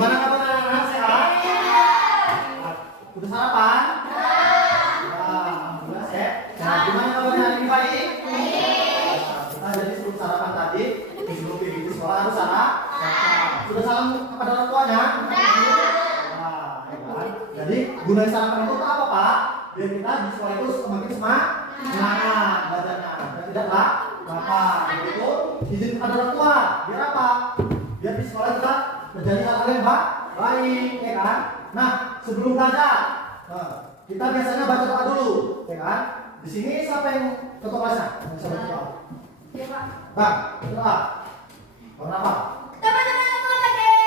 Gimana kabar anak-anak, sehat? Udah sarapan? Alhamdulillah sehat. Nah, gimana kabarnya hari ini, baik? Kita jadi sebelum sarapan tadi, sebelum pergi ke sekolah harus sarapan. Sudah salam kepada orang tuanya? Jadi gunanya sarapan itu apa, Pak? Biar kita di sekolah itu semakin semangat belajarnya dan tidak lapar. Itu izin kepada orang tua. Biar apa? Biar di sekolah kita terjadi hal-hal yang baik, ya kan? Nah, sebelum belajar, kita biasanya baca doa dulu, ya kan? Di sini siapa yang ketua kelasnya? Bisa baca doa? Iya, Pak. Bang, doa. Kenapa? Teman-teman semua berdiri.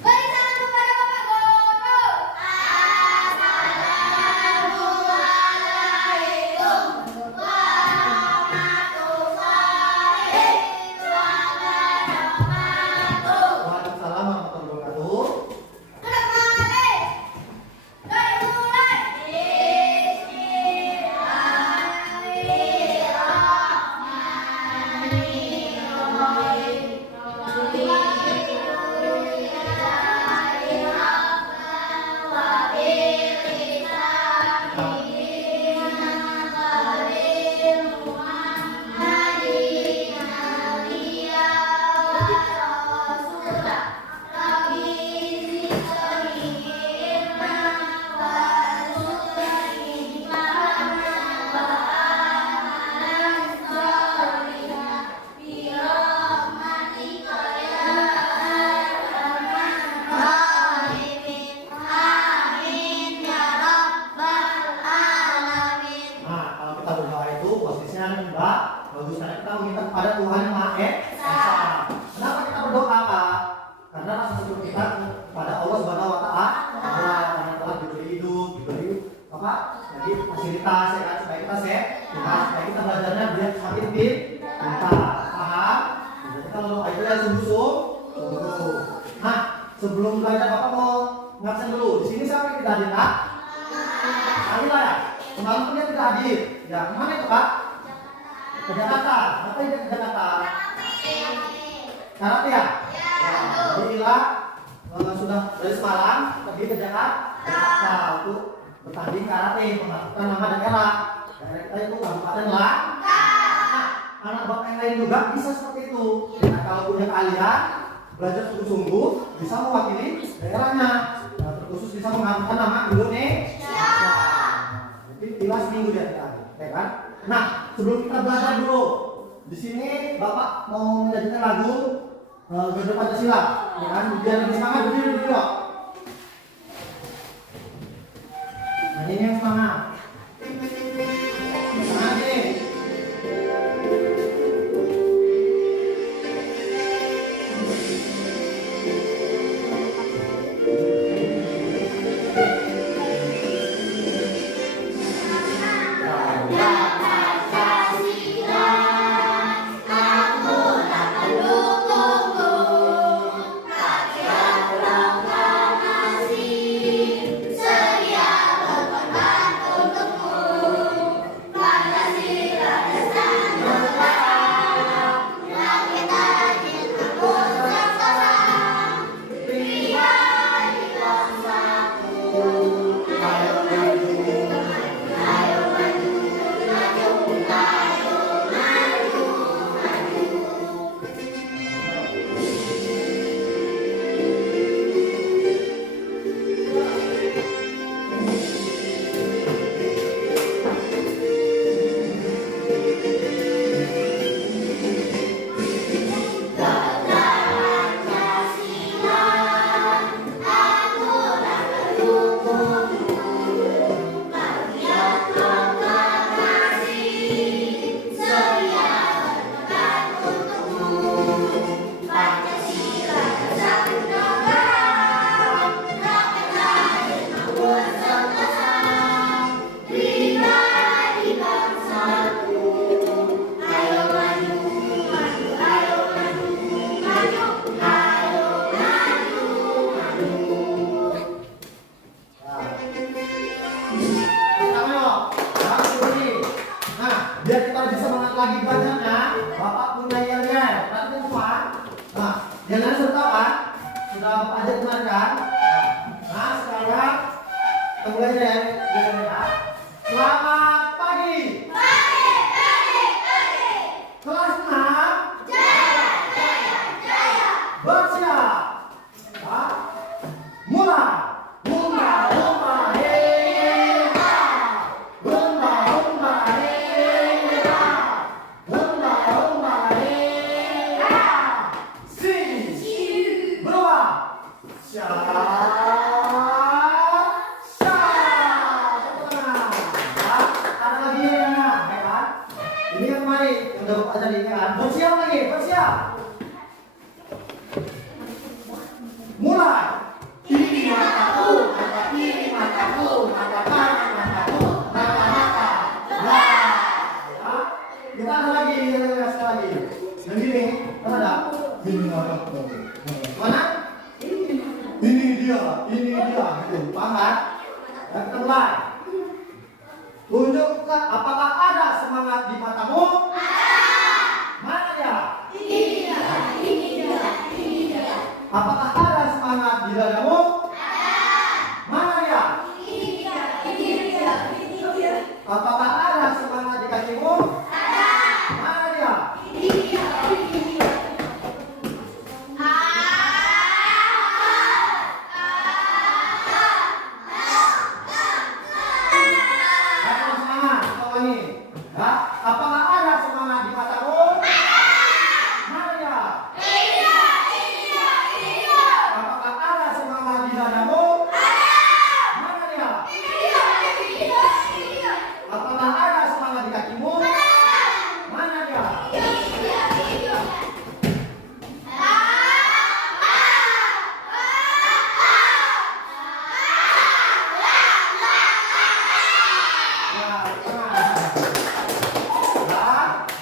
Beri salam kepada Bapak Guru. Assalamualaikum warahmatullahi wabarakatuh. Waalaikumsalam warahmatullahi wabarakatuh. Dari mulai. Nah, kalau kita berdoa itu posisinya Mbak bagus karena kita meminta kepada Tuhan yang Maha Esa. Kenapa kita berdoa, Pak? Karena rasa syukur kita kepada Allah Subhanahu wa taala karena telah diberi hidup, diberi apa? Jadi fasilitas ya kan supaya kita sehat, supaya kita belajarnya biar semakin pintar. Paham? Jadi kalau doa itu ya sungguh-sungguh. Nah, sebelum belajar Bapak mau ngabsen dulu. Di sini siapa yang kita hadirkan? Alila ya? Semalam kan dia tidak hadir. Ya, kemana itu, Pak? Ke Jakarta. Kenapa dia ke Jakarta? Karate ya? Jadi Lila sudah dari semalam pergi ke Jakarta untuk bertanding karate, mengatakan nama daerah. Daerah kita itu Kabupaten Langkat. Nah, anak bapak yang lain juga bisa seperti itu. Nah, kalau punya keahlian, belajar sungguh-sungguh, bisa mewakili daerahnya. Nah, terkhusus bisa mengangkat nama Indonesia. Jadi Lila seminggu dia ya kan? Nah, sebelum kita belajar dulu, di sini Bapak mau menyanyikan lagu Garuda Pancasila, ya kan? Biar lebih semangat, berdiri dulu yuk. Nah, ini yang semangat. Semangat nih. Sedia berkorban Mana? Ini dia, gitu. Paham kan? Dan kita mulai. Tunjukkan apakah ada semangat di matamu? Mana dia? Apakah ada semangat di dadamu? Mana dia? Apakah ada semangat di kakimu? Mana dia? Ada semangat, coba nih. Ya, apakah ada semangat di matamu? Mana dia? Apakah ada semangat di dadamu? Mana dia? Apakah ada semangat di kakimu? Mana dia?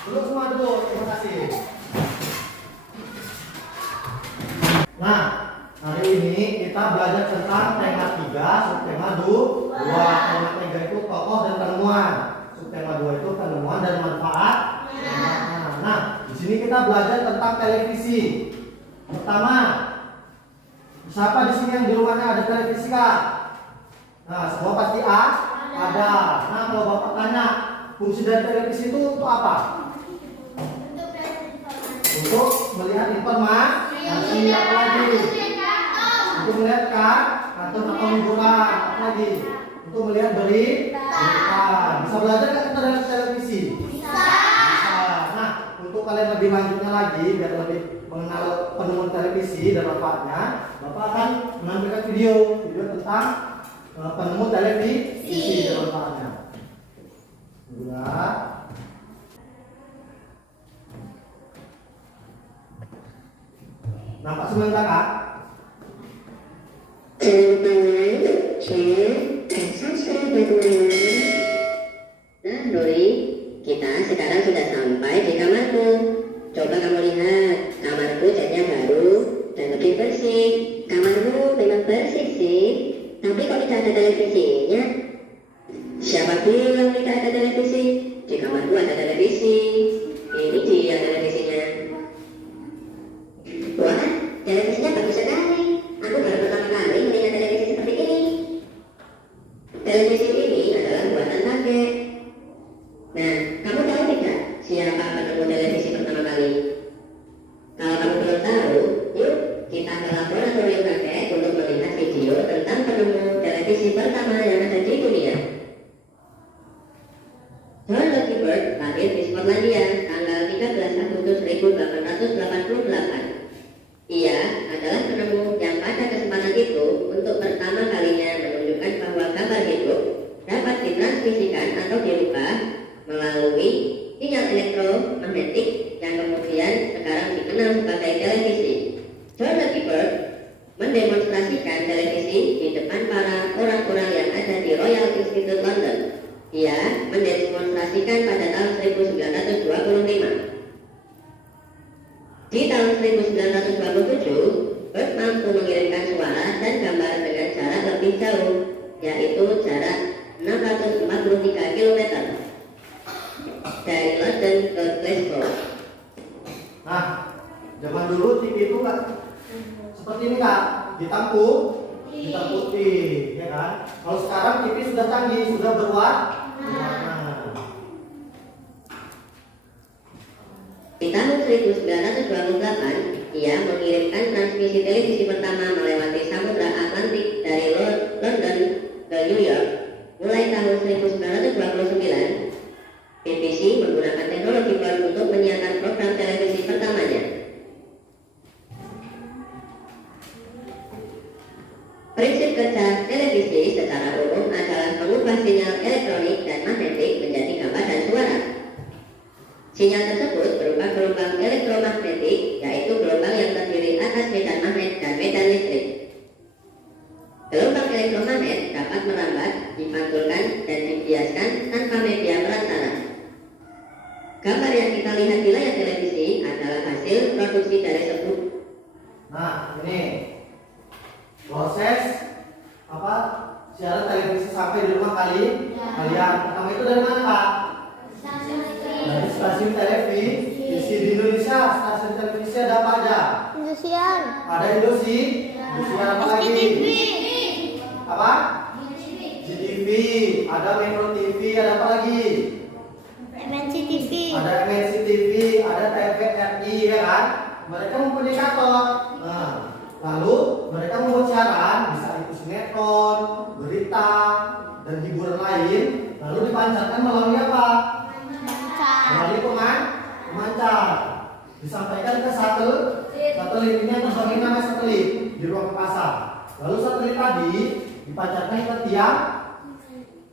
Duduk semua duduk, terima kasih. Nah, hari ini kita belajar tentang tema 3, subtema 2. Tema 3 itu tokoh dan penemuan. Subtema 2 itu penemuan dan manfaat. Nah, di sini kita belajar tentang televisi. Pertama, siapa di sini yang di rumahnya ada televisi kah? Nah, semua pasti ada. Nah, kalau Bapak tanya, fungsi dari televisi itu untuk apa? Untuk melihat informasi, apa lagi? Untuk melihat kartun atau hiburan, apa lagi? Untuk melihat berita. Bisa belajar nggak kita dari televisi? Bisa. Nah, untuk kalian lebih lanjutnya lagi, biar lebih mengenal penemuan televisi dan manfaatnya, Bapak akan menampilkan video tentang penemu televisi dan manfaatnya. Nampak sebentar kak? Nah, Doi, kita sekarang sudah sampai di kamarku. Coba kamu lihat, kamarku catnya baru dan lebih bersih. Kamarmu memang bersih sih, tapi kok tidak ada televisinya? Siapa bilang tidak ada televisi? Di kamarku ada televisi. Ini dia televisinya. Wah, televisinya bagus sekali. Aku baru pertama kali melihat televisi seperti ini. Televisi ini adalah buatan kakek. Nah, kamu tahu tidak siapa penemu televisi pertama kali? Kalau kamu belum tahu, yuk kita ke laboratorium kakek untuk melihat video tentang penemu televisi pertama yang ada di dunia. John Logie Bird lahir di Skotlandia tanggal 13 Agustus 1888. Ia adalah penemu yang pada kesempatan itu untuk pertama kalinya menunjukkan bahwa gambar hidup dapat ditransmisikan atau dirubah melalui sinyal elektromagnetik yang kemudian sekarang dikenal sebagai televisi. John Logie Bird mendemonstrasikan televisi di depan para orang-orang yang ada di Royal Institute London. Ia mendemonstrasikan pada tahun 1925. Di tahun 1927, Bird mampu mengirimkan suara dan gambar dengan jarak lebih jauh, yaitu jarak 643 km dari London ke Glasgow. Nah, zaman dulu TV itu kan seperti ini kak, hitam putih, ya kan? Kalau sekarang TV sudah canggih, sudah berwarna. Di tahun 1928, ia mengirimkan transmisi televisi pertama melewati Samudra Atlantik dari London ke New York. Mulai tahun 1929, BBC menggunakan teknologi baru untuk menyiarkan program televisi pertamanya. Prinsip kerja televisi secara umum adalah mengubah sinyal elektronik dan magnetik menjadi gambar dan suara. Sinyal tersebut berupa gelombang elektromagnetik, yaitu gelombang yang terdiri atas medan magnet dan medan listrik. Gelombang elektromagnet dapat merambat, dipantulkan, dan dibiaskan tanpa media perantara. Gambar yang kita lihat di layar televisi adalah hasil produksi dari Nah, ini proses apa siaran televisi sampai di rumah kalian. Pertama itu dari mana, Kak? Dari stasiun televisi di Indonesia. Stasiun televisi ada apa aja? Indosiar. Ada Indosiar apa lagi? Apa? GTV, ada Metro TV, ada apa lagi? MNC TV. Ada MNC TV, ada TVRI, ya kan? Mereka mempunyai kantor. Nah, lalu mereka membuat siaran, bisa itu sinetron, berita, dan hiburan lain. Lalu dipancarkan melalui apa? Melalui pemancar. Disampaikan ke satelit ini yang terbagi nama satelit di ruang angkasa. Lalu satelit tadi dipancarkan ke tiang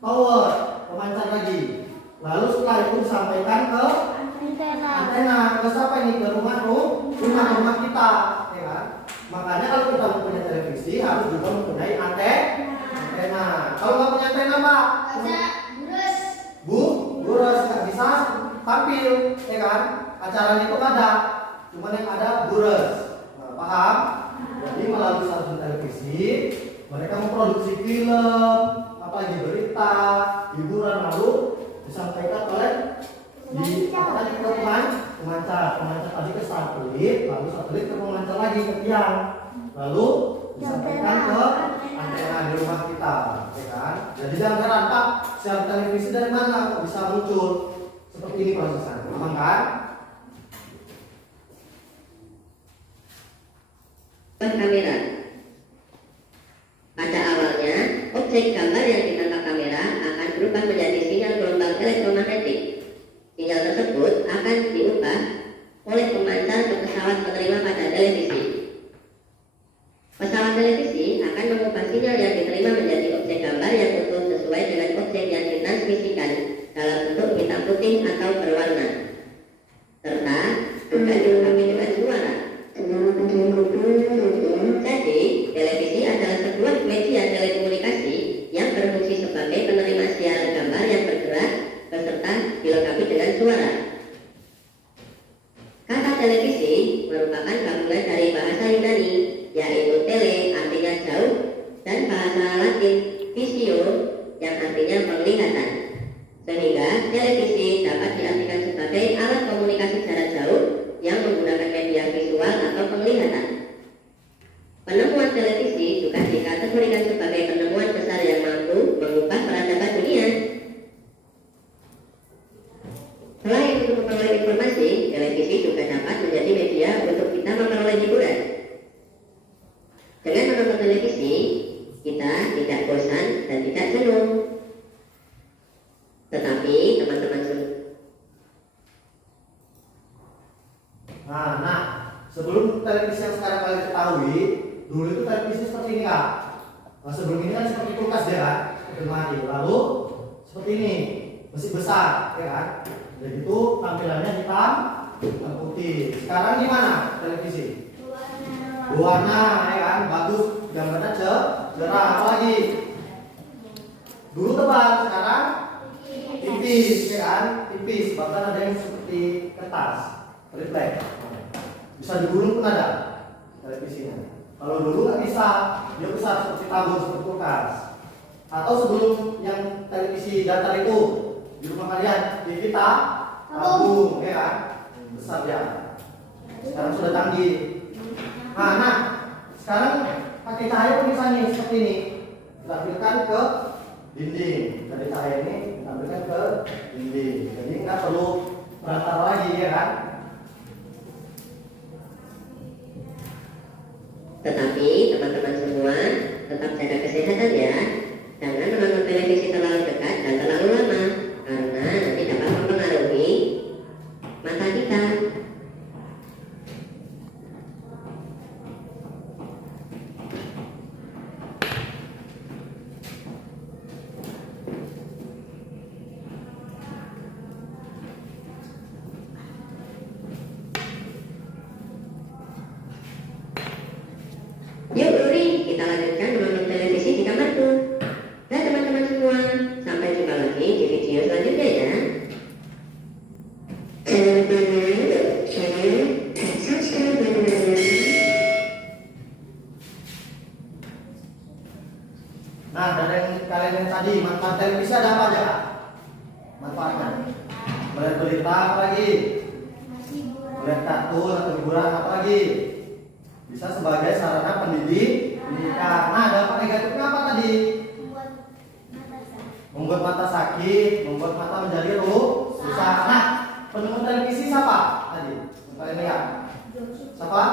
tower, pemancar lagi. Lalu setelah itu disampaikan ke antena. Ke siapa ini? Ke rumah kita, ya kan? Makanya kalau kita mempunyai televisi harus juga mempunyai antena. Kalau nggak punya antena, Pak? Burus nggak bisa tampil, ya kan? Acaranya itu ada, cuman yang ada burus. Nah, paham? Jadi melalui stasiun televisi mereka memproduksi film, apalagi berita, hiburan, lalu disampaikan oleh pemancar tadi ke satelit, lalu satelit ke pemancar lagi ke tiang, lalu disampaikan ke antena di rumah kita, ya kan? Jadi jangan heran, Pak, siaran televisi dari mana kok bisa muncul seperti ini prosesnya, paham kan? Kamera. Pada awalnya, objek gambar yang ditangkap kamera akan berubah menjadi sinyal gelombang elektromagnetik. Sinyal tersebut akan diubah oleh pemancar ke pesawat penerima pada televisi. Pesawat televisi akan mengubah sinyal yang diterima menjadi objek gambar yang utuh sesuai dengan objek yang ditransmisikan dalam bentuk hitam putih atau berwarna, serta juga dilengkapi dengan suara. Jadi, televisi adalah sebuah media telekomunikasi yang berfungsi sebagai penerima siaran gambar yang bergerak beserta dilengkapi dengan suara. Kata televisi merupakan gabungan dari bahasa Yunani, yaitu tele artinya jauh, dan bahasa Latin visio yang artinya penglihatan. Sehingga televisi dapat diartikan sebagai alat komunikasi jarak jauh yang menggunakan media visual atau penglihatan. Penemuan televisi juga dikategorikan sebagai penemuan besar yang mampu mengubah peradaban dunia. Selain untuk memperoleh informasi, televisi juga dapat menjadi media untuk kita memperoleh hiburan. Dengan menonton televisi, kita tidak bosan dan tidak jenuh. Tetapi teman-teman Nah, sebelum televisi yang sekarang kalian ketahui, dulu itu televisi seperti ini, Kak. Nah, sebelum ini kan seperti kulkas dia kan, lemari. Lalu seperti ini, besi besar, ya kan. Jadi itu tampilannya hitam putih. Sekarang gimana televisi? Warna, ya kan, bagus, gambarnya cerah. Apa lagi? Dulu tebal, sekarang tipis, ya kan, tipis. Bahkan ada yang seperti kertas, triplek. Bisa digulung pun ada televisinya. Kalau dulu nggak bisa, dia besar seperti tabung, seperti kulkas. Atau sebelum yang televisi datar itu di rumah kalian, TV tabung, ya kan, besar dia. Sekarang sudah canggih. Nah, sekarang pakai cahaya misalnya seperti ini, ditampilkan ke dinding. Dari cahaya ini ditampilkan ke dinding. Jadi nggak perlu perantara lagi, ya kan? Tetapi teman-teman semua tetap jaga kesehatan ya. Jangan menonton televisi terlalu dekat dan terlalu lama, karena nanti dapat mempengaruhi mata kita. Yuk Uri, kita lanjutkan menonton televisi di kamarku. Nah teman-teman semua, sampai jumpa lagi di video selanjutnya ya. Jangan lupa like, share, dan subscribe ya teman-teman. kalian tadi, manfaat televisi ada apa aja, Kak? Manfaatnya? Melihat berita apa lagi? Melihat kartun atau hiburan apa lagi? Bisa sebagai sarana pendidikan. Nah, dampak negatifnya apa tadi? Membuat mata sakit, membuat mata menjadi rusak. Nah, penemu televisi siapa tadi? Kalian lihat? Siapa?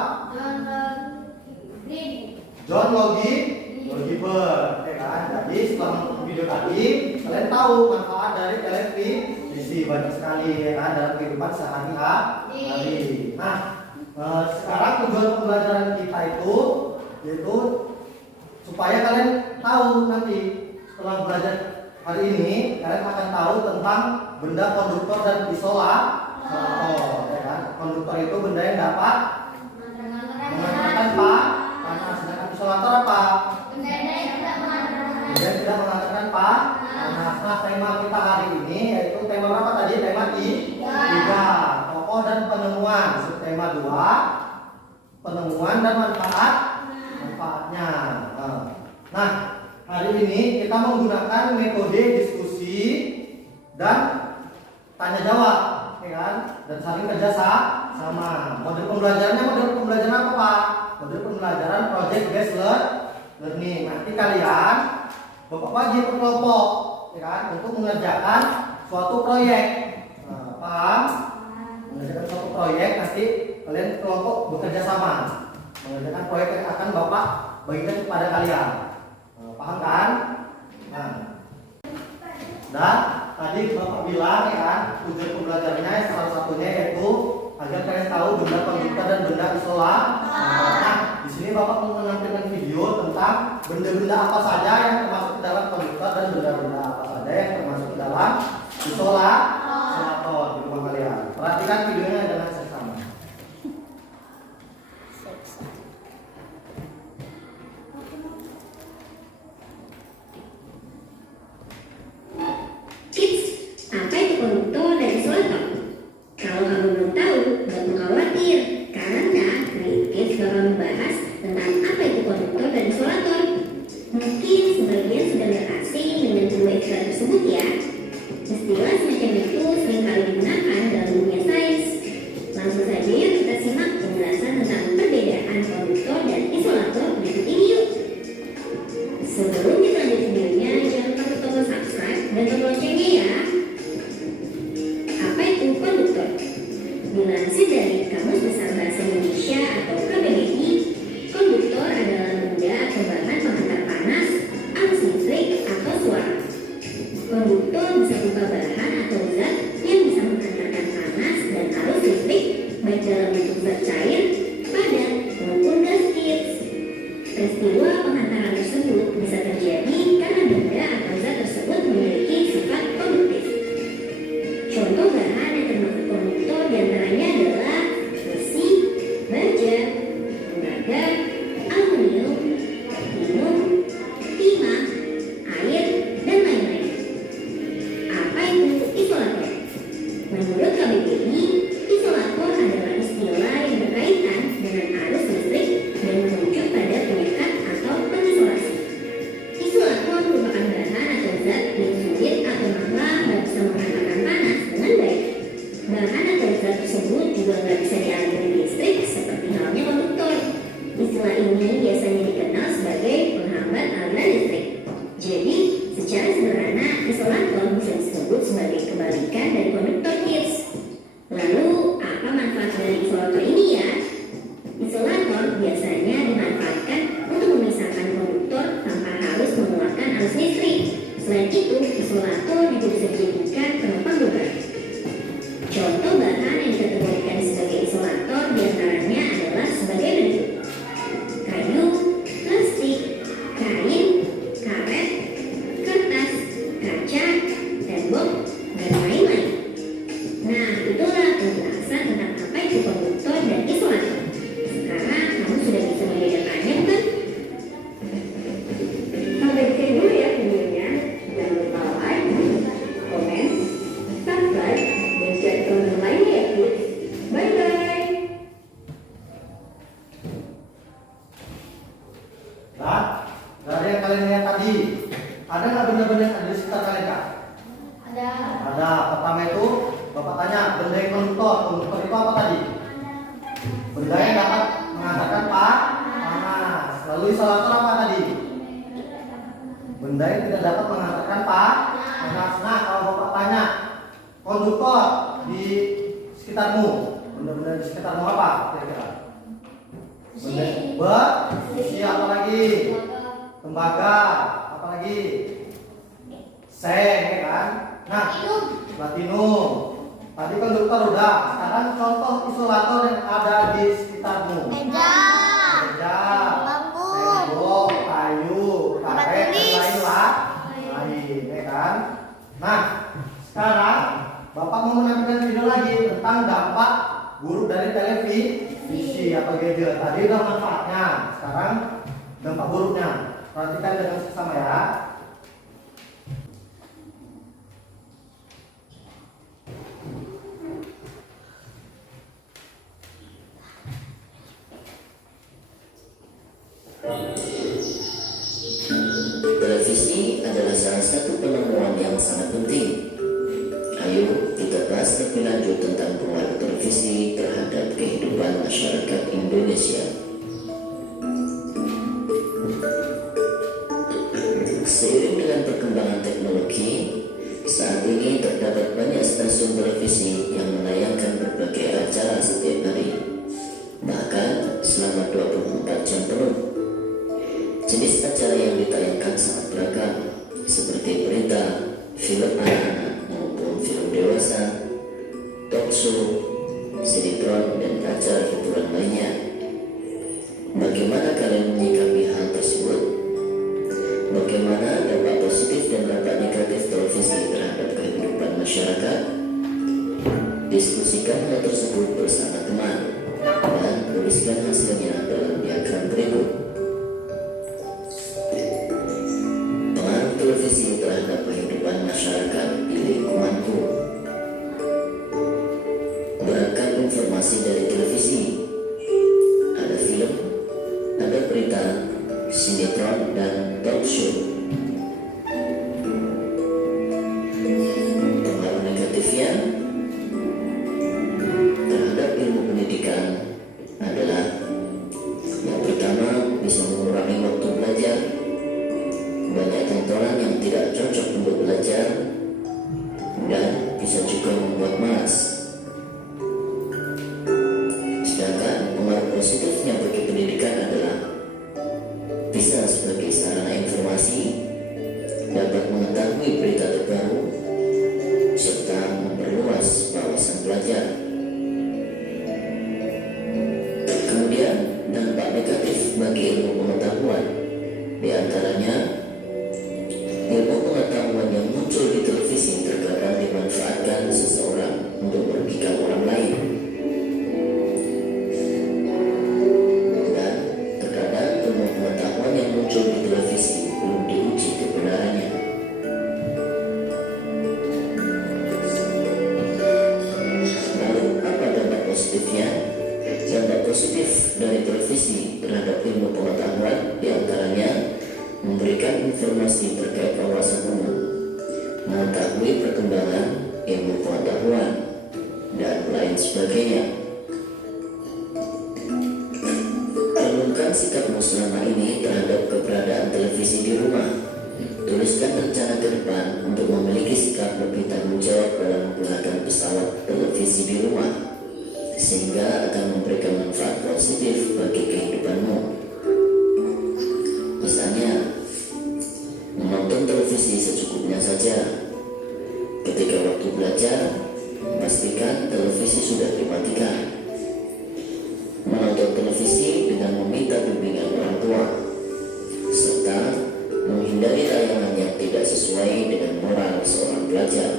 John Logie-Baird, ya kan? Jadi setelah menonton video tadi, kalian tahu manfaat dari televisi banyak sekali, ya kan, dalam kehidupan sehari-hari. Nah, sekarang tujuan pembelajaran kita itu yaitu supaya kalian tahu nanti setelah belajar hari ini, kalian akan tahu tentang benda konduktor dan isolator, ya kan? Konduktor itu benda yang dapat mengantarkan panas, sedangkan isolator apa? Benda yang tidak mengantarkan panas. Nah, tema kita hari ini yaitu tema berapa tadi? Tema 3, tokoh dan penemuan. Tema 2, penemuan dan manfaatnya. Nah, hari ini kita menggunakan metode diskusi dan tanya jawab, ya kan? Dan saling kerja sama. Model pembelajaran apa, Pak? Model pembelajaran project based learning. Nanti kalian Bapak wajib berkelompok, ya kan, untuk mengerjakan suatu proyek. Nah, paham? Mengerjakan suatu proyek, nanti kalian kelompok bekerja sama mengerjakan proyek yang akan Bapak bagikan kepada kalian. Paham kan? Nah, dan tadi Bapak bilang, ya kan, tujuan pembelajarannya salah satunya yaitu agar kalian tahu benda konduktor dan benda isolator. Nah, di sini Bapak mau menampilkan video tentang benda-benda apa saja yang termasuk ke dalam konduktor dan benda-benda apa saja yang termasuk ke dalam isolator di rumah kalian. Perhatikan videonya dengan seksama. Apa itu konduktor dan isolator? Kalau kamu belum tahu, gak perlu khawatir, karena Kids bakal membahas tentang apa itu konduktor dan isolator. Mungkin sebagian sudah gak asing dengan dua istilah tersebut ya. Istilah semacam itu seringkali digunakan dalam dunia sains. Langsung saja yuk kita simak penjelasan tentang perbedaan konduktor dan isolator berikut ini yuk. Sebelum kita lanjut videonya, jangan lupa klik tombol subscribe dan tombol loncengnya ya. Apa itu konduktor? Dilansir dari Kamus Besar Bahasa Indonesia atau KBBI, konduktor adalah benda atau bahan penghantar panas, arus listrik, atau suara. Konduktor bisa berupa bahan atau zat yang bisa menghantarkan panas dan arus listrik, baik dalam bentuk zat cair, padat, maupun gas tips. Peristiwa penghantaran tersebut bisa terjadi karena benda atau zat tersebut memiliki sifat konduktif. Contoh bahan yang termasuk konduktor diantaranya adalah besi, baja, tembaga, aluminium, aluminium, timah, air, dan lain-lain. Apa itu isolator? Menurut KBBI, isolator adalah istilah yang berkaitan dengan arus listrik dan merujuk pada penyekat atau pengisolasi. Isolator merupakan bahan atau zat yang sulit atau mahal dan bisa menghantarkan panas dengan baik. Bahan atau zat tersebut juga nggak bisa dialiri listrik seperti halnya konduktor. Istilah ini biasanya dikenal sebagai penghambat aliran listrik. Jadi, secara sederhana, isolator bisa disebut sebagai kebalikan dari konduktor kids. Lalu, apa manfaat dari isolator ini ya? Isolator biasanya dimanfaatkan untuk memisahkan konduktor tanpa harus mengeluarkan arus listrik. Selain itu, isolator juga bisa dijadikan penopang beban. Contoh bahan yang dikategorikan sebagai isolator diantaranya adalah sebagai berikut: kayu, plastik, kain, karet, kertas, kaca, tembok, dan lain-lain. Nah, itulah penjelasan tentang apa itu konduktor dan isolator. Sekarang kamu sudah bisa membedakannya, bukan? Sampai di sini dulu ya videonya. Jangan lupa like, komen, subscribe, dan share ke teman lainnya ya kids. Bye bye. Nah, dari yang kalian lihat tadi, Ada nggak benda-benda yang ada di sekitar kalian kak? Ada. Ada. Pertama itu Bapak tanya benda yang konduktor. Konduktor itu apa tadi? Benda yang dapat mengantarkan panas. Lalu isolator apa tadi? Benda yang tidak dapat mengantarkan panas. Nah, kalau Bapak tanya konduktor di sekitarmu, benda-benda di sekitarmu apa kira-kira? Besi, apa lagi? Tembaga, apa lagi? Seng, ya kan? Nah, platinum. Tadi konduktor udah. Sekarang contoh isolator yang ada di sekitarmu. Meja. Lampu, tembok, kayu, karet, dan lain, ya kan? Nah, sekarang Bapak mau menampilkan video lagi tentang dampak buruk dari televisi atau gadget. Tadi udah manfaatnya, sekarang dampak buruknya. Perhatikan dengan seksama ya. Televisi adalah salah satu penemuan yang sangat penting. Ayo kita bahas lebih lanjut tentang pengaruh televisi terhadap kehidupan masyarakat Indonesia. Seiring dengan perkembangan teknologi, saat ini terdapat banyak stasiun televisi yang menayangkan berbagai acara setiap hari, bahkan selama 24 jam penuh. Jenis acara yang ditayangkan sangat beragam, seperti berita, film anak-anak maupun film dewasa, talk show, sinetron, dan acara hiburan lainnya. Bagaimana kalian menyikapi hal tersebut? Bagaimana dampak positif dan dampak negatif televisi terhadap kehidupan masyarakat? Diskusikan hal tersebut bersama teman dan tuliskan hasilnya dalam diagram berikut. Televisi terhadap kehidupan masyarakat di lingkunganku. Beragam informasi dari televisi. Ada film, ada berita, sinetron, dan talk show. Pengaruh negatifnya terhadap ilmu pendidikan adalah yang pertama, bisa mengurangi waktu belajar. Banyak tontonan yang tidak cocok untuk belajar dan bisa juga membuat malas. Sedangkan pengaruh positifnya bagi pendidikan adalah bisa sebagai sarana informasi, dapat mengetahui berita terbaru, serta memperluas wawasan belajar. Kemudian dampak negatif bagi ilmu pengetahuan, di antaranya ilmu pengetahuan yang muncul di televisi terkadang dimanfaatkan seseorang untuk merugikan orang lain, dan terkadang ilmu pengetahuan yang muncul di televisi belum diuji kebenarannya. Lalu apa dampak positifnya? Dampak positif dari televisi terhadap ilmu pengetahuan diantaranya memberikan informasi terkait wawasan umum, mengetahui perkembangan ilmu pengetahuan, dan lain sebagainya. Renungkan sikapmu selama ini terhadap keberadaan televisi di rumah. Tuliskan rencana ke depan untuk memiliki sikap lebih tanggung jawab dalam menggunakan pesawat televisi di rumah, sehingga akan memberikan manfaat positif bagi kehidupanmu. Misalnya, menonton televisi secukupnya saja. Ketika waktu belajar, pastikan televisi sudah dimatikan. Menonton televisi dengan meminta bimbingan orang tua, serta menghindari tayangan yang tidak sesuai dengan moral seorang pelajar.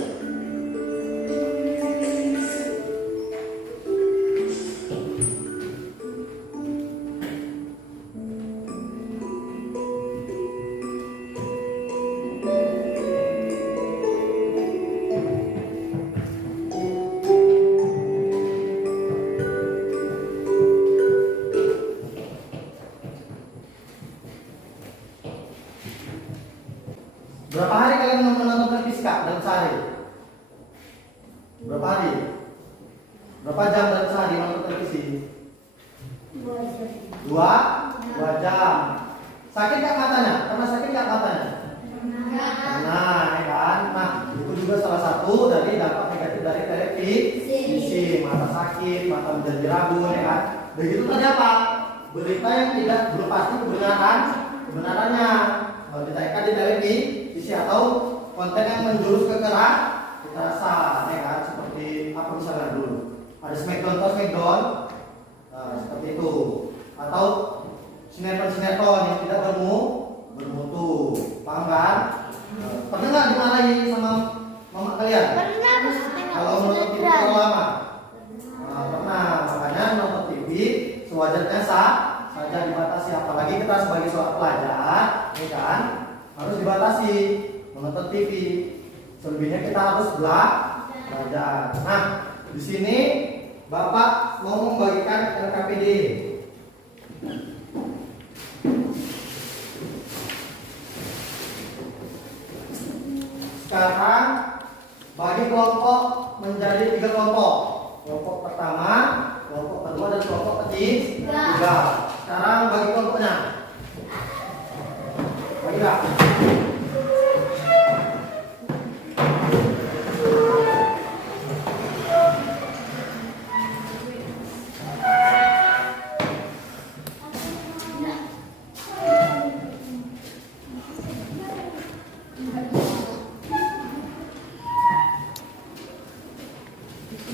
Berapa hari kalian menonton televisi kak dalam sehari? Berapa hari? Berapa jam dalam sehari menonton televisi? 2 jam. Sakit nggak matanya? Karena sakit nggak matanya? Nah, ya kan? Nah, itu juga salah satu dari dampak negatif dari televisi. Mata sakit, mata menjadi rabun, ya kan? Begitu tadi apa? Berita yang tidak belum pasti kebenarannya. Kalau ditayangkan di televisi atau konten yang menjurus ke kekerasan, ya kan? Seperti apa misalnya dulu? Ada Smackdown, seperti itu. Atau sinetron yang tidak bermutu, paham kan? Pernah nggak dimarahi sama mama kalian? Kalau nonton TV terlalu lama? Pernah. Makanya nonton TV sewajarnya saja dibatasi. Apalagi kita sebagai seorang pelajar, ya kan? Harus dibatasi menonton TV. Selebihnya kita harus belajar. Nah, di sini Bapak mau membagikan LKPD. Sekarang bagi kelompok menjadi 3 kelompok. Kelompok pertama, kelompok kedua, dan kelompok ketiga. Sekarang bagi kelompoknya. Bagi nggak?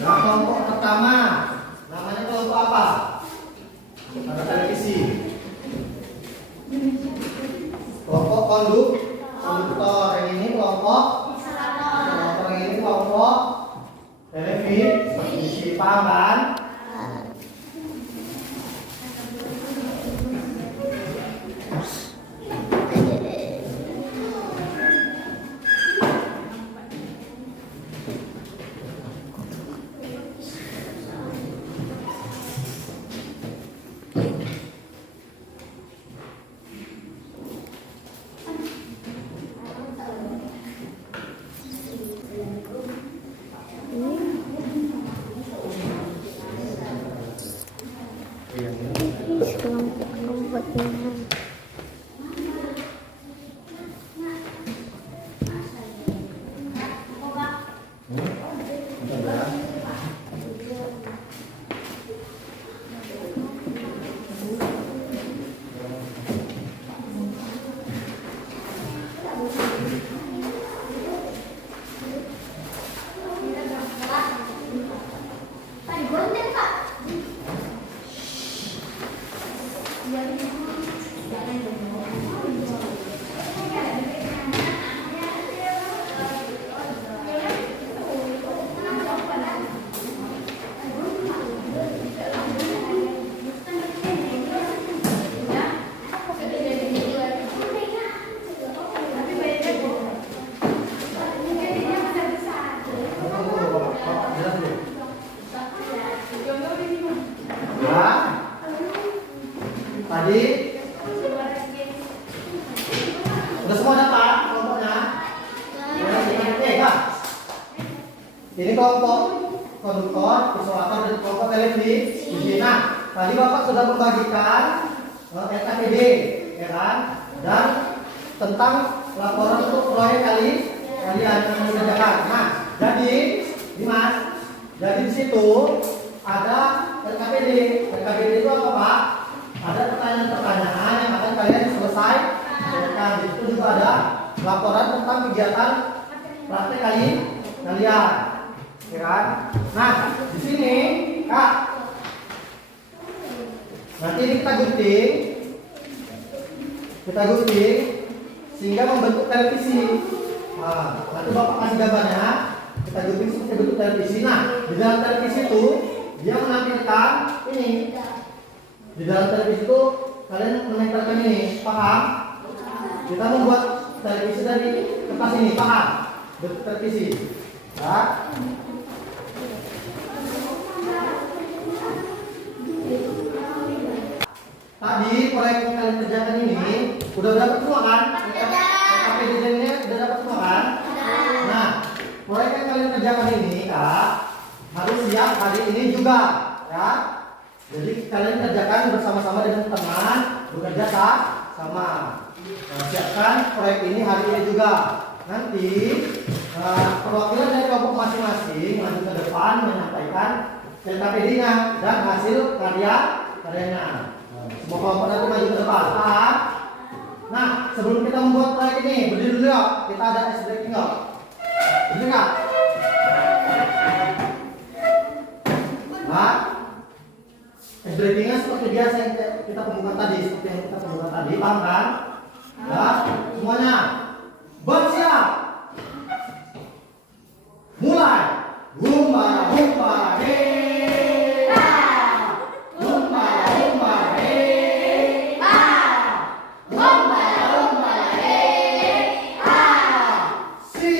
Nah, kelompok pertama namanya kelompok apa? Ada televisi. Kelompok konduktor. Yang ini kelompok yang ini kelompok televisi. Paham kan? Tadi udah semua dapat kelompoknya? Kak. Ini kelompok konduktor, pesuator, dan kelompok televisi. Nah, tadi Bapak sudah membagikan LKPD, ya kan? Dan tentang laporan untuk proyek kalian yang mengerjakan. Nah, jadi Dimas, jadi di situ ada LKPD. LKPD itu apa, Pak? Ada pertanyaan-pertanyaan yang akan kalian selesaikan. Di situ juga ada laporan tentang kegiatan praktek kalian, ya kan? Nah, di sini, Kak, nanti ini kita gunting sehingga membentuk televisi. Nah, nanti Bapak kasih gambarnya, kita gunting seperti bentuk televisi. Nah, di dalam televisi itu dia menampilkan ini. Di dalam televisi itu kalian menempelkan ini, paham? Kita membuat televisi dari kertas ini, paham? Bentuk televisi. Ya. Tadi proyek yang kalian kerjakan ini udah dapat semua kan? KPD-nya udah dapat semua kan? Nah, proyek yang kalian kerjakan ini kak harus siap hari ini juga ya. Jadi kalian kerjakan bersama-sama dengan teman, bekerja sama. Nah, siapkan proyek ini hari ini juga. Nanti perwakilan dari kelompok masing-masing maju ke depan menyampaikan KPD-nya dan hasil karyanya. Semua kelompok nanti maju ke depan. Paham? Nah, sebelum kita membuat proyek ini, berdiri dulu yuk. Kita ada ice breaking yuk. Berdiri kak. Nah, ice breakingnya seperti biasa yang kita pembukaan tadi, paham kan? Ya, semuanya bersiap. Mulai. Humba, humba, hey. Humba, humba, hey. Humba, humba, hey. Si.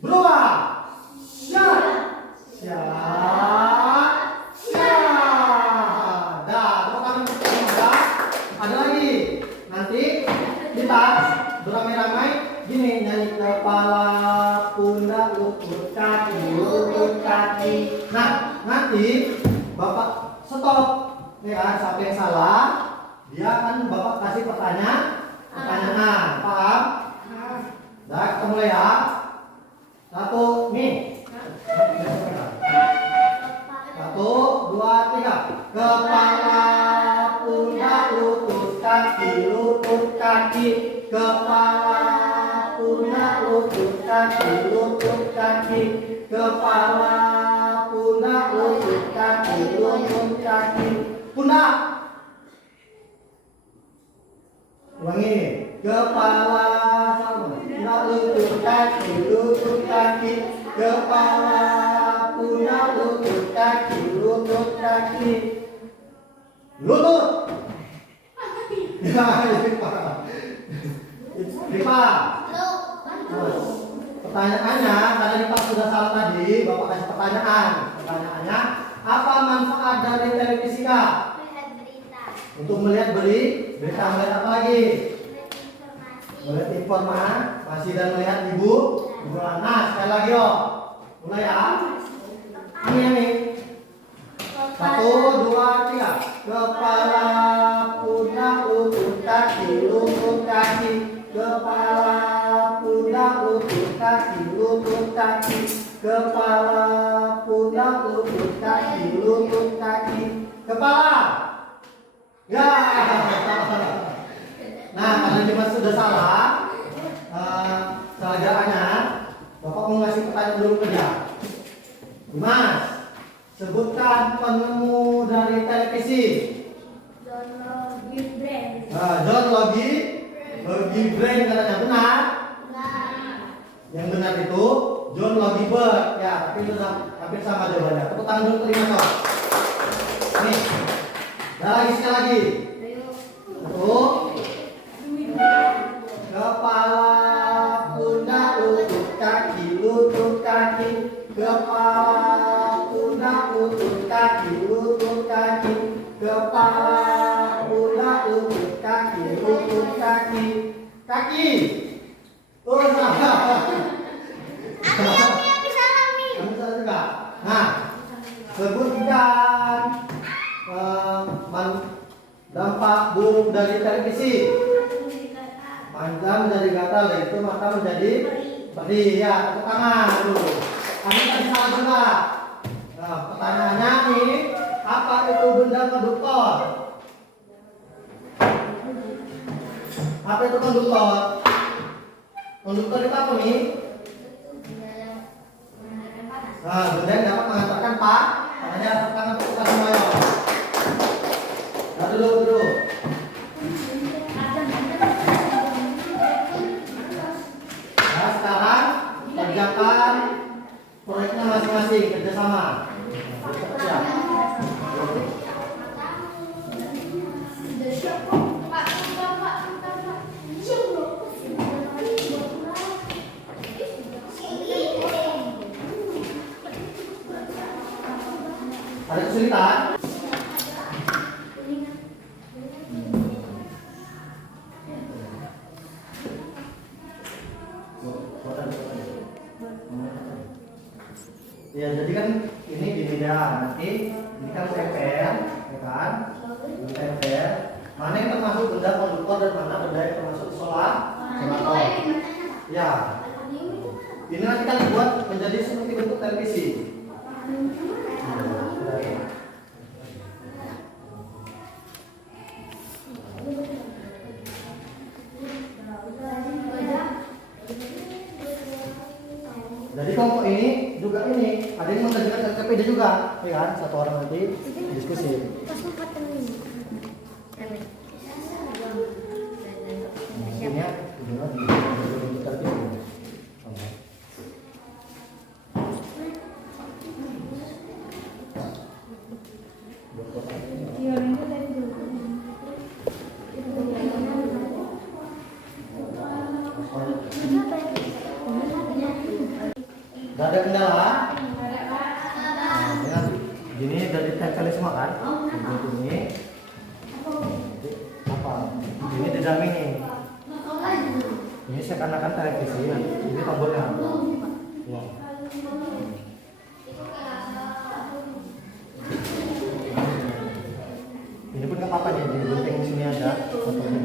Berubah. Siap. Siap. Siap. Dah, teman-teman sudah. Ada lagi. Nanti kita beramai-ramai gini nyanyi kepala, pundak, lutut kaki. Nah, nanti Bapak stop ya, siapa yang salah dia akan Bapak kasih pertanyaan. Paham? Nah, kita mulai ya. Satu, nih. 1, 2, 3. Kepala, pundak, lutut kaki. Kepala, pundak, lutut kaki. Kepala, pundak, lutut kaki. Pundak. Ulangi. Kepala, pundak, lutut kaki. Kepala, pundak, lutut kaki. Lutut. Ya, Rifa. Pertanyaannya, karena Rifa sudah salah tadi, Bapak kasih pertanyaan. Pertanyaannya, apa manfaat dari televisi kak? Melihat berita. Untuk melihat berita, melihat apa lagi? Melihat informasi dan melihat hiburan. Nah, sekali lagi yo. Mulai ya. Ini. 1, 2, 3. Kepala, pundak, lutut kaki. Kepala, pundak, lutut kaki. Kepala, pundak, lutut kaki. Kepala. Ya. Nah, karena Dimas sudah salah gerakannya, Bapak mau ngasih pertanyaan dulu kerja. Dimas, sebutkan penemu dari televisi. John Logie Brand katanya benar. Yang benar itu John Logie Bird. Ya, tapi itu hampir sama jawabannya. Tepuk tangan dulu terima kasih. Nih, sekali lagi. 1. Kepala, pundak, lutut kaki. Kepala, pundak, lutut kaki. Kepala, pundak, lutut kaki. Kaki. Oh, salah. Kamu salah juga. Nah, sebutkan dampak buruk dari televisi. Mata menjadi gatal, dan itu mata menjadi pedih. Ya, tepuk tangan dulu. Kamu tadi salah juga. Nah, pertanyaannya nih, apa itu benda konduktor? Apa itu konduktor? Konduktor itu apa nih? Nah, benda yang dapat mengantarkan katanya tangan kita semuanya. Nah, dulu. Nah, sekarang kerjakan proyeknya masing-masing, kerjasama. Ya. Ada kesulitan? Ya jadi kan ini gini dah, nanti ini kan tempel, ya kan? Ini tempel. Mana yang termasuk benda konduktor dan mana benda yang termasuk isolator? Ya. Ini nanti kan dibuat menjadi seperti bentuk televisi. Jadi kelompok ini juga ini ada yang mengerjakan LKPD juga, ya kan? Satu orang nanti diskusi. Ini ya, Gak ada kendala. Nah, gini dari tempel semua kan? Ini apa? Ini didampingi. Ini seakan-akan televisi. Ini tombolnya. Ya. Ini pun nggak apa-apa nih, di benteng sini ada fotonya.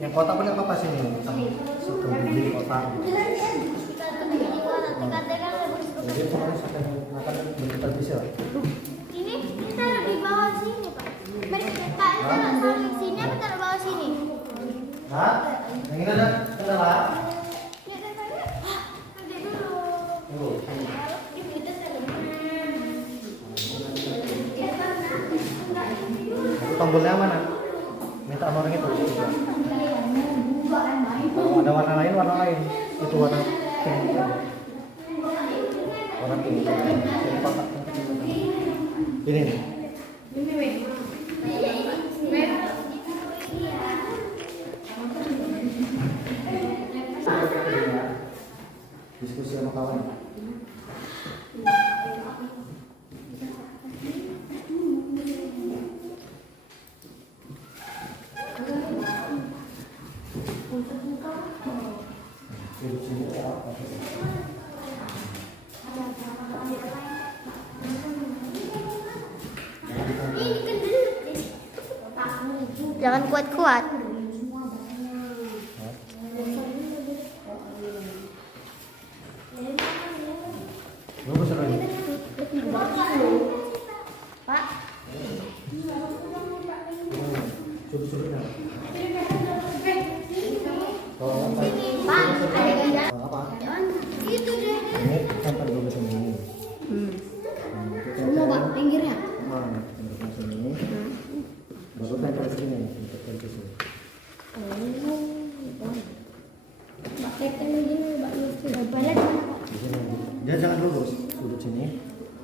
Yang kotak pun nggak apa-apa sini, satu biji kotak. Jadi semuanya akan bentuk bisa. Ini kita di bawah sini, Pak. Mereka taruh di sini apa taruh bawah sini? Hah? Yang ini ada kendala? Ya, nanti dulu. Tunggu. Itu tombolnya mana? Minta sama orang itu. Kalau ada warna lain, itu warna pink. Warna pink. Ini kotak. Ini nih. Diskusi sama kawan. Jangan kuat-kuat. Bagus sekali. Pak. Sudut-sudutnya. Pak, ada Apa? itu deh. Ini tempat dulu sini. Mau Pak, pinggirnya. Tempel sini. Baru tempel sini. Tempel ke sini. Di sini. Dia jangan lurus. Duduk sini.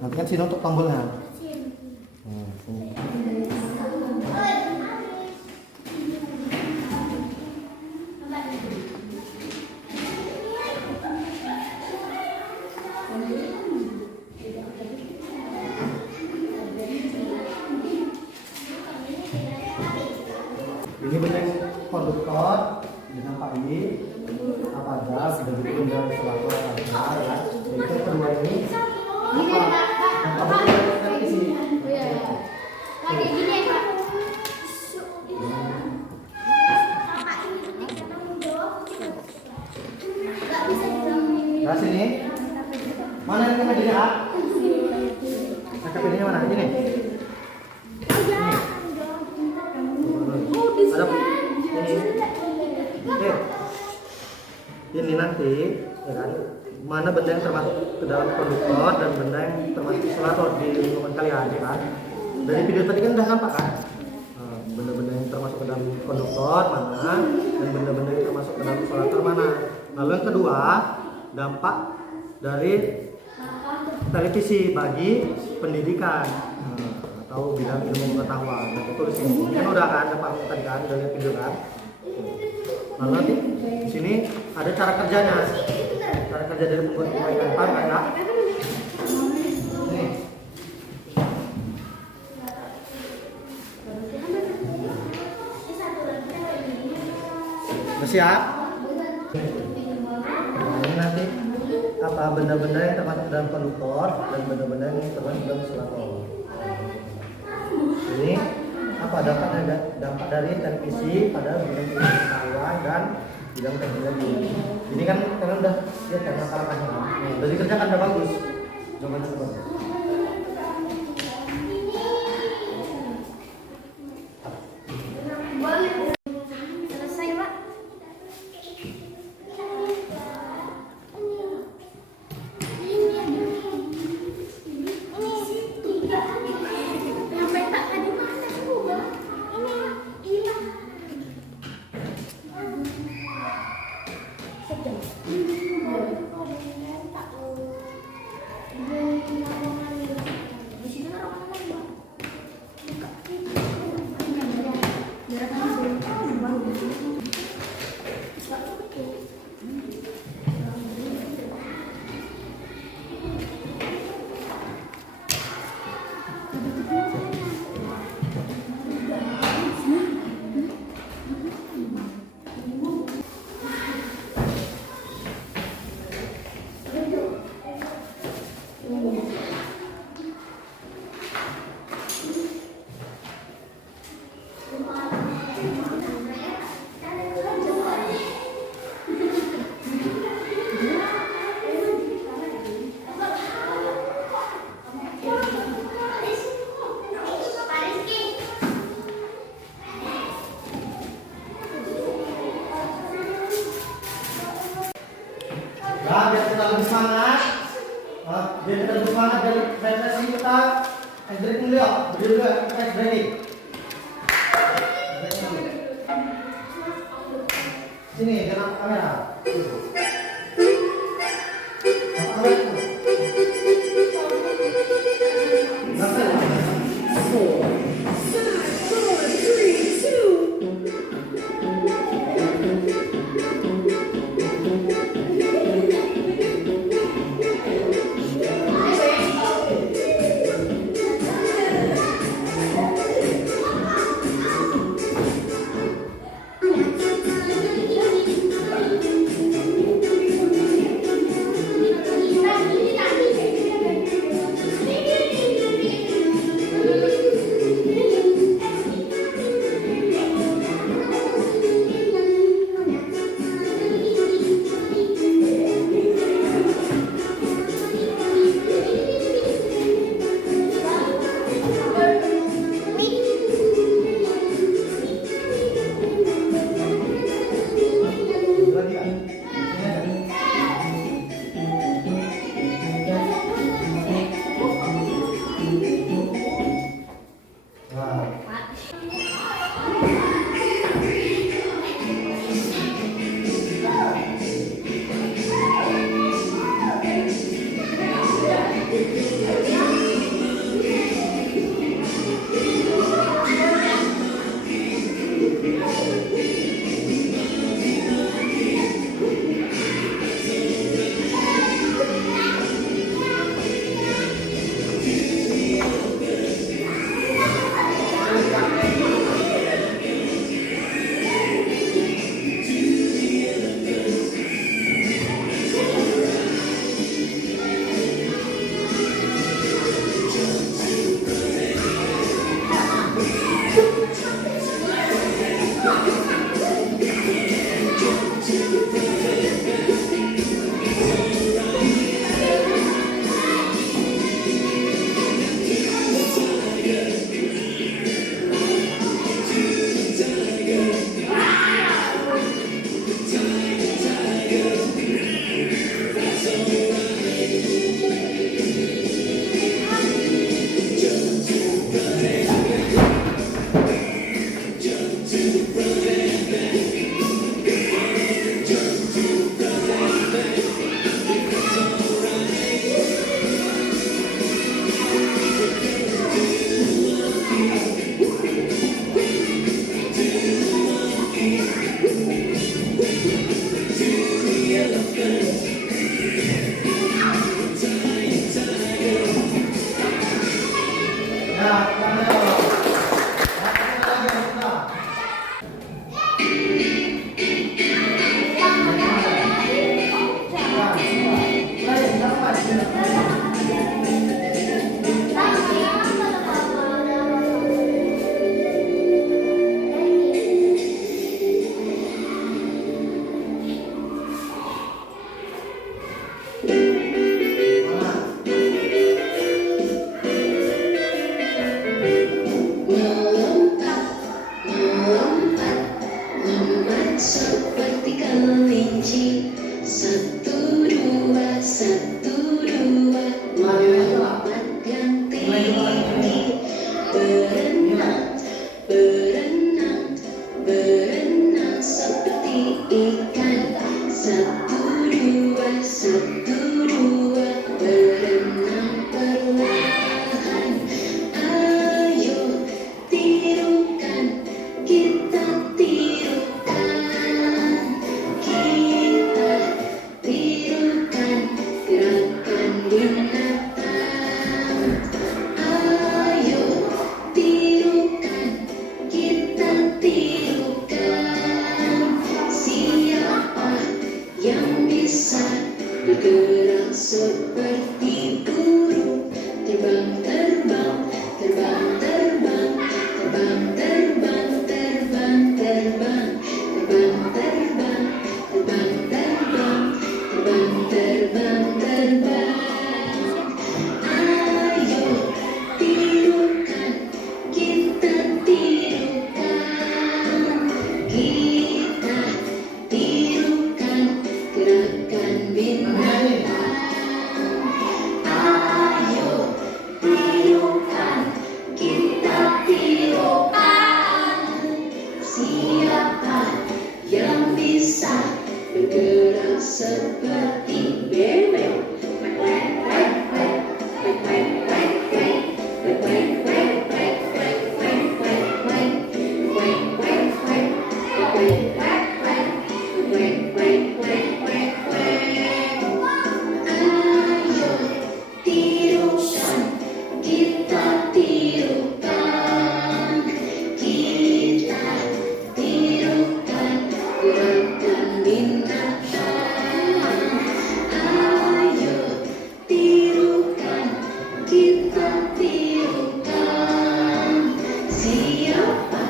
Nanti kan sini untuk tombolnya. Sini. Ini benteng konduktor dengan ini apa aja sudah diundang selalu ada ya. Itu kedua ini apa televisi. Lagi gini ya, Pak. Nah sini mana yang KPD-nya? KPD-nya mana? Ini. Ada ini nanti ya kan mana benda yang termasuk ke dalam konduktor dan benda yang termasuk isolator di lingkungan kalian ya kan. Dari video tadi kan udah nampak kan benda-benda yang termasuk ke dalam konduktor mana dan benda-benda yang termasuk ke dalam isolator mana. Lalu yang kedua, dampak dari televisi bagi pendidikan atau bidang ilmu pengetahuan. Nah, itu di sini kan udah kan dampak tadi kan udah lihat video kan. Lalu nanti di sini ada cara kerjanya, cara kerja dari pembuat pemain paham kan? Nih Bersiap? Nah, ini nanti apa benda-benda yang termasuk dalam konduktor dan benda-benda yang termasuk dalam insulator. Ini apa dampak dari televisi pada bidang pengetahuan dan bidang teknologi. Ini kan kalian udah lihat kan masalahnya. Udah dikerjakan udah bagus. Jangan coba. Selesai, Pak. Sampai tak ada mana juga. Ini hilang. Di sini orang Pak. Nah, biar kita lebih semangat. Biar kita lebih semangat dari sesi kita break dulu ya. Berdiri dulu kita break. Sini jangan kamera. seperti kelinci. 1, 2, 1, 2. Melompat yang tinggi. Berenang, berenang, berenang seperti ikan. 1, 2, 1, 2. Berenang perlahan. Ayo tirukan, kita tirukan. Kita tirukan gerakan binatang. Ayo tirukan, kita tirukan. Siapa yang bisa bergerak seperti burung? Terbang, terbang, terbang, terbang, terbang, terbang, terbang, terbang, terbang, terbang, terbang, terbang, terbang, terbang, terbang. Ayo tirukan, kita tirukan. Kita tirukan gerakan bintang. Ayo tirukan, kita tirukan. Siapa yang bisa bergerak seperti bebek? Ayo tirukan, kita tirukan. Kita tirukan gerakan binatang. Ayo tirukan, kita tirukan. Siapa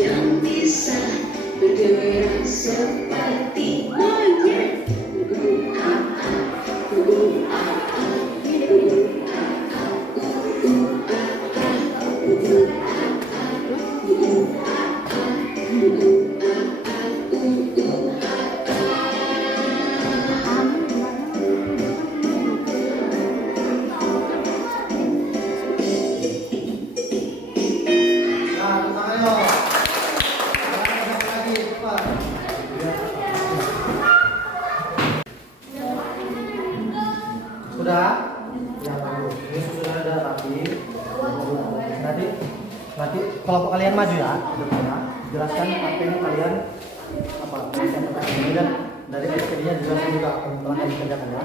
yang bisa bergerak seperti monyet? Nah, tangan ayo. Jangan lagi, cepat. Sudah? Ya, bagus. Ini susunan udah rapi. Nanti kelompok kalian maju ya, depan ya. Jelaskan apa yang kalian ini dan dari SPD-nya dijelaskan juga apa yang telah dikerjakan ya.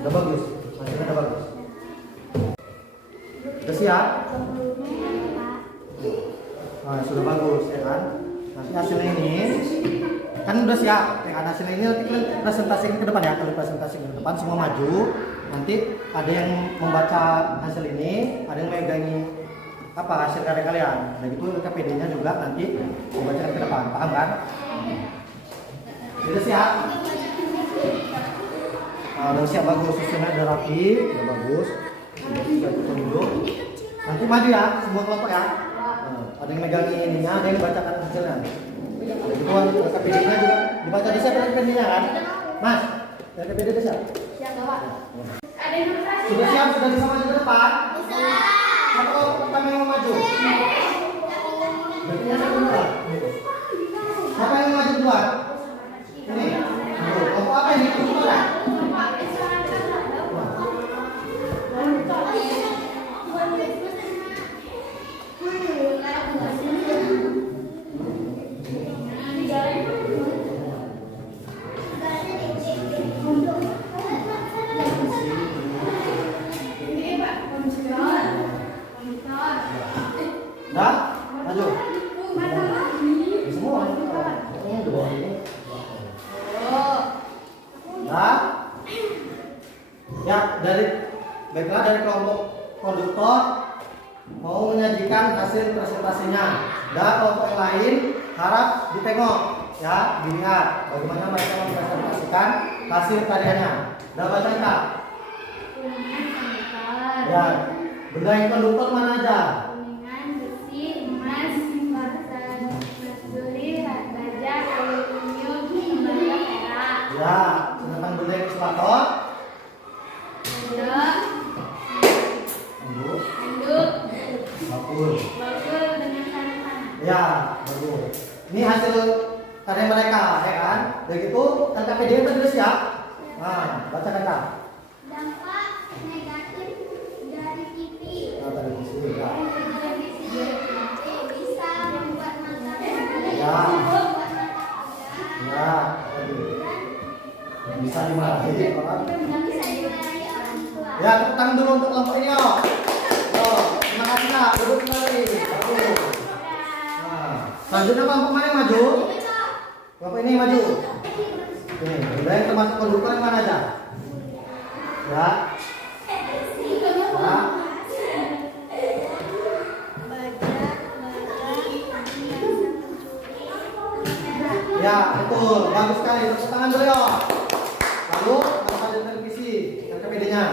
Udah bagus, hasilnya udah bagus. Udah siap? Nah, sudah bagus ya kan. Nanti hasilnya ini kan udah siap ya kan, hasilnya ini nanti kalian presentasikan ke depan ya. Kalian presentasikan ke depan semua maju. Nanti ada yang membaca hasil ini, ada yang megangi hasil karya kalian. Dan itu KPD-nya juga nanti membacakan ke depan. Paham kan? Sudah siap? Nah, udah siap, bagus. Susunnya udah rapi, udah bagus. Sudah duduk. Nanti maju ya, semua kelompok ya. Ada yang megangi ininya, ada yang membacakan hasilnya. Ada gitu, KPD-nya juga dibaca di siapa KPD-nya kan? Mas, dari KPD di siapa? Sudah siap, sudah bisa maju ke depan? Siapa kelompok pertama yang mau maju? Berarti yang kedua. Siapa yang mau maju duluan? Ini. Kelompok apa ini? Kelompok apa? Dah? Maju. Semua. Dah? Ya, baiklah dari kelompok konduktor mau menyajikan hasil presentasinya. Dan kelompok yang lain harap ditengok ya, dilihat bagaimana mereka mempresentasikan hasil karyanya. Udah baca enggak? Ya, benda yang konduktor mana aja? Kuningan, besi, emas, batu, merkuri, baja, aluminium, ya kan? Udah gitu, KKPD itu udah siap. Nah, bacakan Kak. Dampak negatif dari TV. Nah, tadi di sini ya. Televisi bisa membuat mata Ya. membuat mata Ya, tadi. Bisa dimarahi, kan? dan bisa dimarahi orang tua. Ya, tepuk tangan dulu untuk kelompok ini, yo. Oh, terima kasih Kak. Duduk kembali. Bagus. Nah, selanjutnya kelompok mana yang maju? Kelompok ini yang maju. Nih, udah yang termasuk konduktor yang mana aja? Ya. Ya. Ya, betul. Bagus sekali. Tepuk tangan dulu, yo. Lalu, apa ada televisi? KKPD-nya.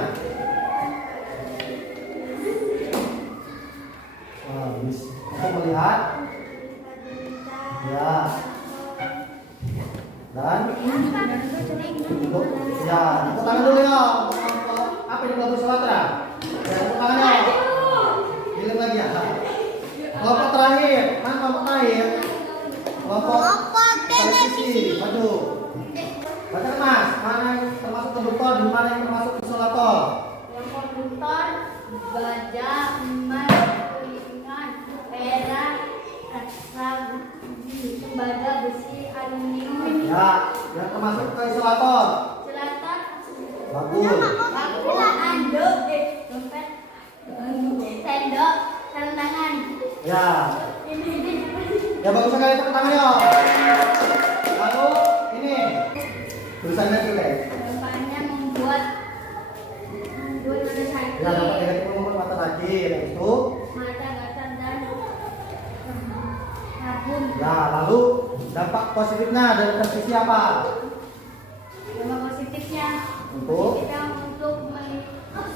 Wah, bisa. Untuk melihat. Ya. Dan untuk ya, tepuk tangan dulu ya. Apa ini kelompok Sumatera? Ya, tepuk tangan ya. Giling lagi ya. Kelompok terakhir, mana kelompok terakhir? Kelompok televisi, maju. Baca Mas, mana yang termasuk konduktor dan mana yang termasuk isolator? Yang konduktor baja, emas, kuningan, perak, tembaga, besi, aluminium. Ya, yang termasuk ke isolator. Selatan, Bagus. baku, anduk, dompet, sendok, sarung tangan. Ya, ya bagus sekali tepuk tangan ya. Lalu ini tulisannya juga ya. Depannya membuat mata sakit, Ya, dapat negatif membuat mata sakit. Dan itu. mata gatal dan rabun. Ya, lalu dampak positifnya dari televisi apa? Dampak positifnya Untuk kita untuk melihat.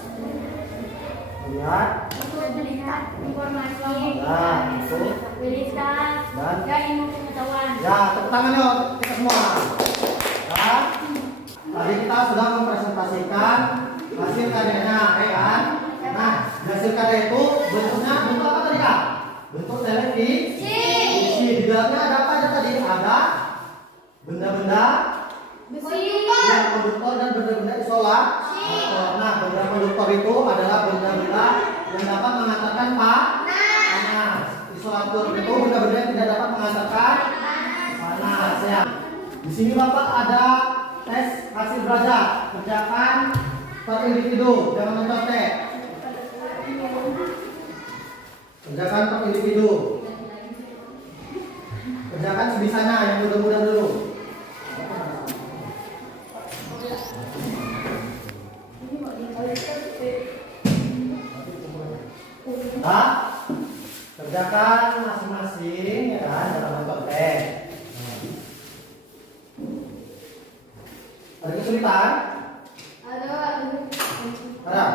informasi, Ya, itu. berita, Dan ilmu pengetahuan. ya, tepuk tangan yuk kita semua. Dan tadi kita sudah mempresentasikan hasil karyanya, ya kan? Nah, hasil karya itu bentuknya bentuk apa tadi Kak? Bentuk televisi. Di dalamnya ada apa aja tadi? Ada benda-benda yang konduktor dan benda-benda isolasi. Nah, benda konduktor itu adalah benda-benda yang dapat mengantarkan panas. Isolator itu benda-benda yang tidak dapat mengantarkan panas. Ya. Di sini Bapak ada tes hasil belajar. Kerjakan per individu, jangan mencontek. Kerjakan per individu. Kerjakan sebisanya, yang mudah-mudah dulu. Nah, kerjakan masing-masing ya kan, dalam mencontek. Ada kesulitan? Ada. Ada?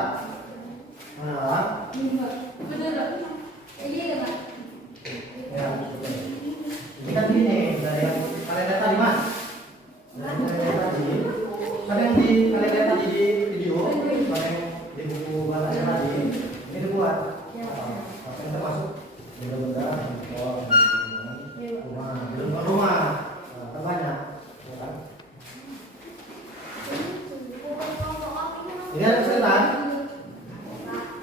Nah, ya. Ini kan gini, dari yang kalian lihat tadi Mas. Dari yang kalian lihat tadi, kan yang kalian lihat tadi di video, kan yang di buku balasnya tadi, ini dibuat. Apa yang termasuk? Benda-benda, rumah, banyak, ya kan? Ini ada kesulitan?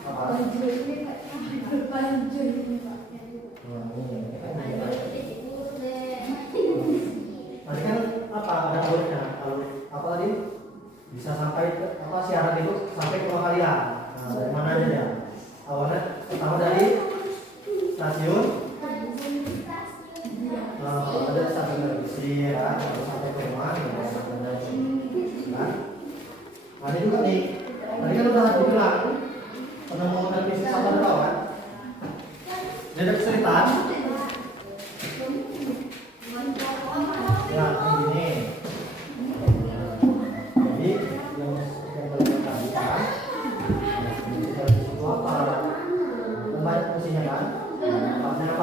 Apa? Tadi kan apa ada alurnya? Alur apa tadi? Bisa sampai apa siaran itu sampai ke rumah kalian. Nah, dari mana aja ya? Awalnya pertama dari stasiun. Ada stasiun televisi ya, lalu sampai ke rumah ya, nah, ini juga nih. Tadi kan udah aku bilang penemu televisi sama tahu kan? Ini ada kesulitan. Ya, ini. Jadi yang kalian tadi kan, itu apa? Banyak fungsinya kan? Apa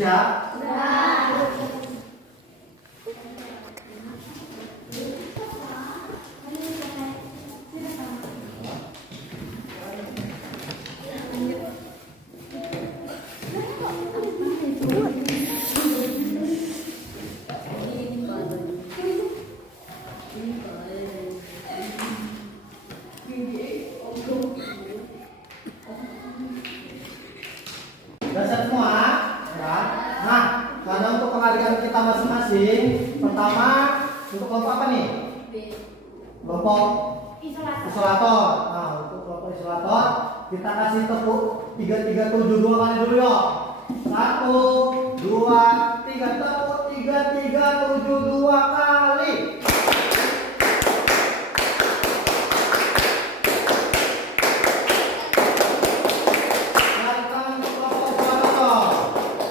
siap? Sudah siap semua? Ya. Nah, karena untuk penghargaan kita masing-masing, pertama untuk kelompok apa nih? Kelompok isolator. Nah, untuk kelompok isolator kita kasih tepuk 3372 kali dulu yuk. 1, 2, 3, tepuk 3372 kali.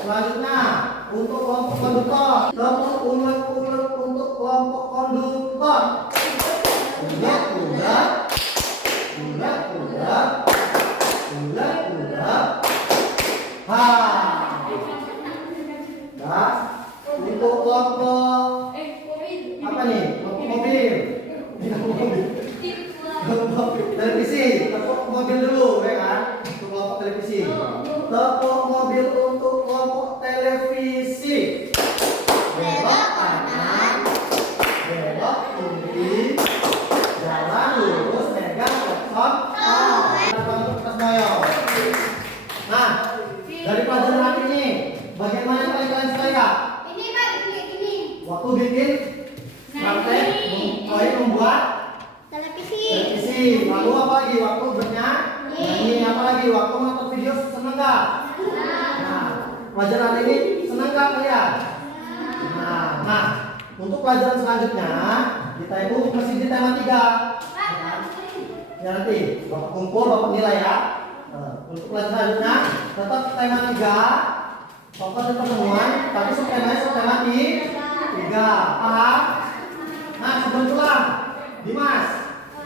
Selanjutnya untuk kelompok konduktor, tepuk ulet-ulet untuk kelompok konduktor. Ulet-ulet, ulet-ulet, ulet-ulet. Ha. Nah, untuk kelompok apa nih? Kelompok mobil. Kelompok televisi, tepuk mobil dulu, ya kan? Untuk kelompok televisi. Tepuk mobil untuk kelompok televisi. Belok kanan, belok kiri, jalan lurus, pegang laptop. Kita bantu kita semua yuk. Nah, dari pelajaran hari ini, bagaimana yang paling kalian suka ya? Ini Pak, ini. Waktu bikin praktek, membuat televisi. Lalu apa lagi? Waktu bernyanyi, apa lagi? Waktu nonton video seneng gak? Nah, pelajaran ini seneng gak kalian? Nah, untuk pelajaran selanjutnya kita itu masih di tema 3. Ya nanti Bapak kumpul, Bapak nilai ya. Nah, untuk pelajaran selanjutnya tetap tema 3. Fokus di pertemuan, tapi subtemanya subtema 3. Paham? Nah, sebelum pulang, Dimas,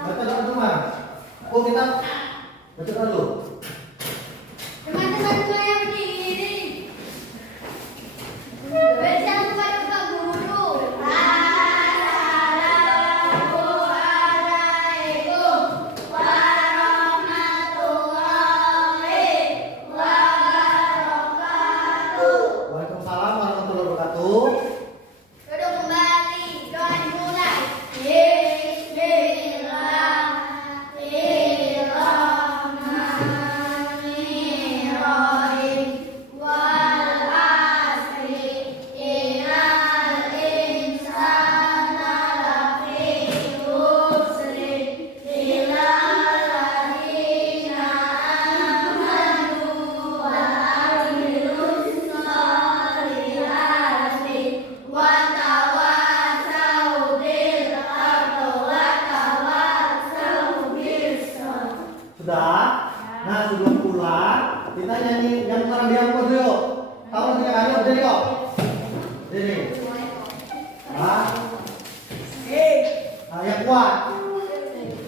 baca doa dulu Mas. Oh, kita baca doa dulu. Teman-teman semua yang berdiri. Bersama kepada Pak Guru. Assalamualaikum warahmatullahi wabarakatuh. Waalaikumsalam warahmatullahi wabarakatuh. Duduk kembali, doa dimulai. Bismillahirrahmanirrahim. Wal asri innal insana lafi khusri illa alladziina amanu wa amilus sholihati wa tawassaw bil haqqi wa tawassaw bis sabr. Sudah? Nah, sebelum pulang kita nyanyi yang sekarang dia apa dulu? Tahu 3 kali udah yuk. Ini. Nah. Yang kuat.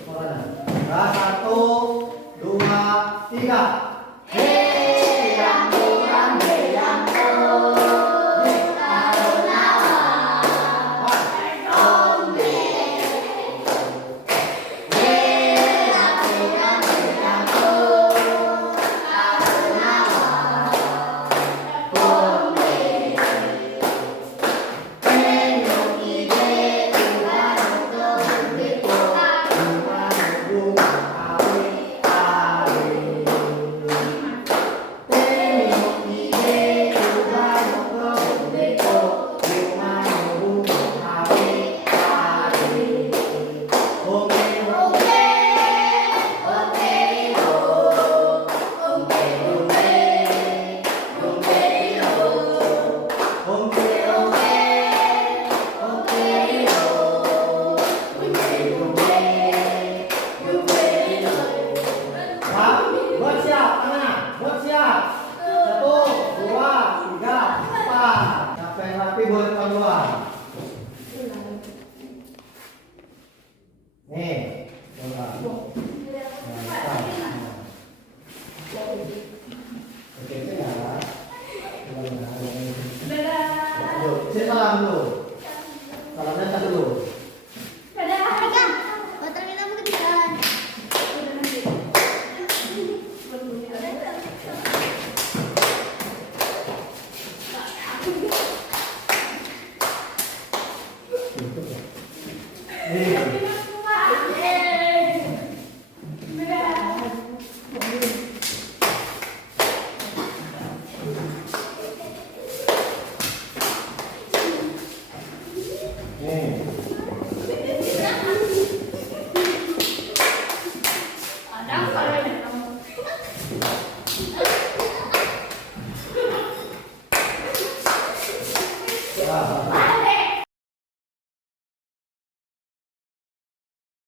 Mana? Nah, 1, 2, 3. Hei, yang kurang, hei, yang kurang. Alun-alun. Ombe. Hei, yang kurang, hei, yang kurang. Alun-alun. Ombe. Penyok ide, ular untuk begitu. Ular bunga awi-awi. Ya,